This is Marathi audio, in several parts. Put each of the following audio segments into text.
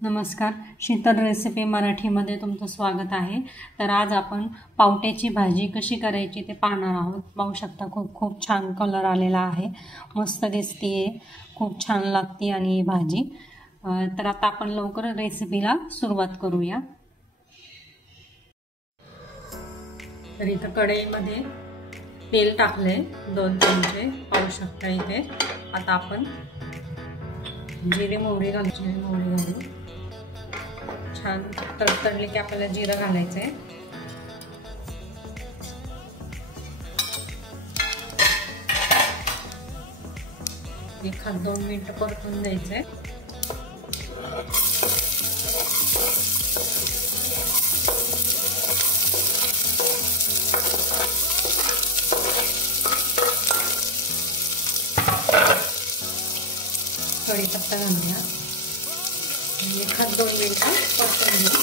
नमस्कार, शीतल रेसिपी मराठीमध्ये तुमचं स्वागत आहे। तर आज आपण पावट्याची भाजी कशी करायची ते पाहणार आहोत। पाहू शकता खूप छान कलर आलेला आहे, मस्त दिसते, खूप छान लागते आणि ही भाजी। तर आता आपण लवकर रेसिपीला सुरुवात करूया। तर इथं कढईमध्ये तेल टाकले 2 चमचे, पाहू शकता इथे। आता आपण जिरे मोहरी घालू। छान तडतडले की आपल्याला जिरं घालायचंय। एक 2 मिनिट परतून द्यायचंय। कढीपत्ता घालूया, 1-2 मिनिटं परतून घेऊ।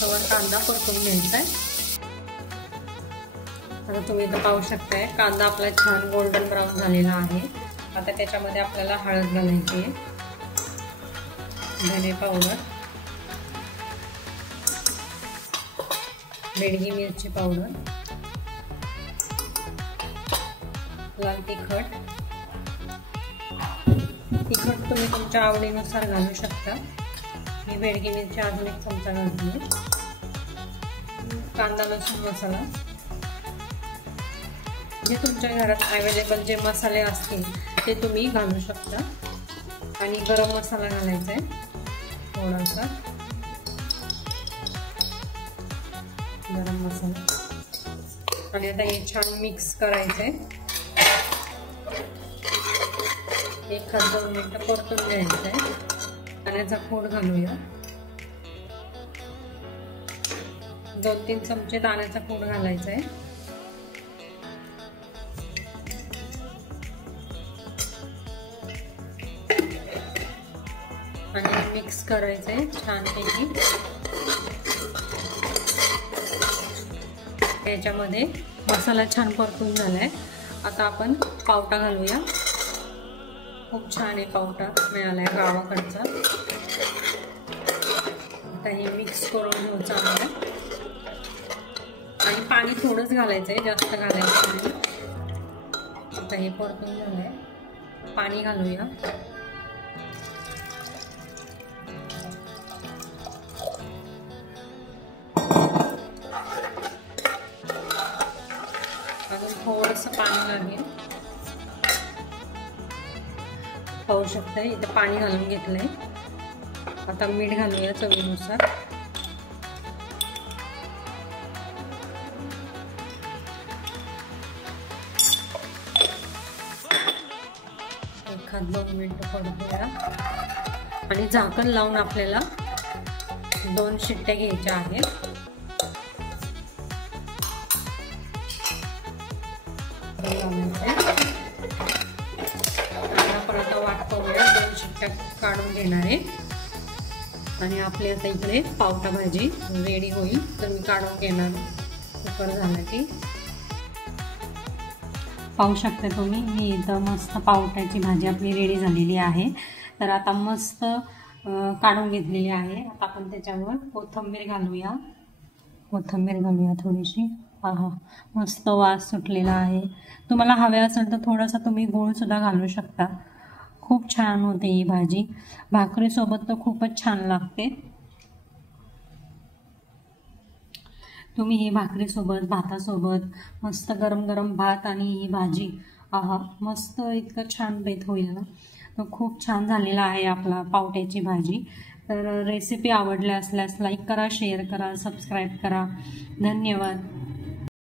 तर कांदा परतून घ्यायचा आहे। आता तुम्ही इथं पाहू शकताय कांदा आपला छान गोल्डन ब्राऊन झालेला आहे। आता त्याच्यामध्ये आपल्याला हळद घालायची आहे, धने पावडर, बेडगी मिरची पावडर, लाल तिखट तुम्ही तुमच्या आवडीनुसार घालू शकता। मी बेडगी मिरची अजून 1 चमचा घालते। कांदा लसूण मसाला, जे तुमच्या घरात अवेलेबल जे मसाले असतील ते तुम्ही घालू शकता। आणि गरम मसाला घालायचा आहे थोडासा, गरम मसाला। आणि आता हे छान मिक्स करायचंय, 1-2 मिनिटं परतून घ्यायचंय। दाण्याचा कूट घालूया, 2-3 चमचे दाण्याचा कूट घालायचा आहे। आणि मिक्स करायचंय छानपैकी। याच्यामध्ये मसाला छान परतून झालाय। आता आपण पावटा घालूया, खूप छान आहे पावटा मिळालाय गावाकडचा। आता हे मिक्स करून घेऊ चांगलं, आणि पाणी थोडंच घालायचंय, जास्त घालायचं नाही। आता हे परतून झालंय, पाणी घालूया। अजून थोडंसं पाणी लागेल, पाहू शकता इथं पाणी घालून घेतलंय। आता मीठ घालूया चवीनुसार। एक 2 मिनिटं परतूया, आणि झाकण लावून आपल्याला 2 शिट्ट्या घ्यायच्या आहेत। आपण आता वाट पाहूया, 2 शिट्ट्या काढून घेणार आहे। आणि आपली आता इकडे पावटा भाजी रेडी होईल, तर मी काढून घेणार। कुकर झाला की पाहू शकता तुम्ही, मी इथं मस्त पावट्याची भाजी आपली रेडी झालेली आहे। तर आता मस्त काढून घेतलेली आहे। आता आपण त्याच्यावर कोथिंबीर घालूया, थोडीशी। पहा मस्त वास सुटलेला आहे। तुम्हाला हवे असेल तर थोडासा तुम्ही गूळ सुद्धा घालू शकता, खूप छान होते ही भाजी। भाकरीसोबत तर खूपच छान लागते। तुम्ही ही भाकरीसोबत, भातासोबत, मस्त गरम गरम भात आणि ही भाजी, आहा मस्त, इतकं छान बेत होईल ना। तर खूप छान झालेला आहे आपला पावट्याची भाजी। तर रेसिपी आवडल्या असल्यास लाईक करा, शेअर करा, सबस्क्राईब करा। धन्यवाद।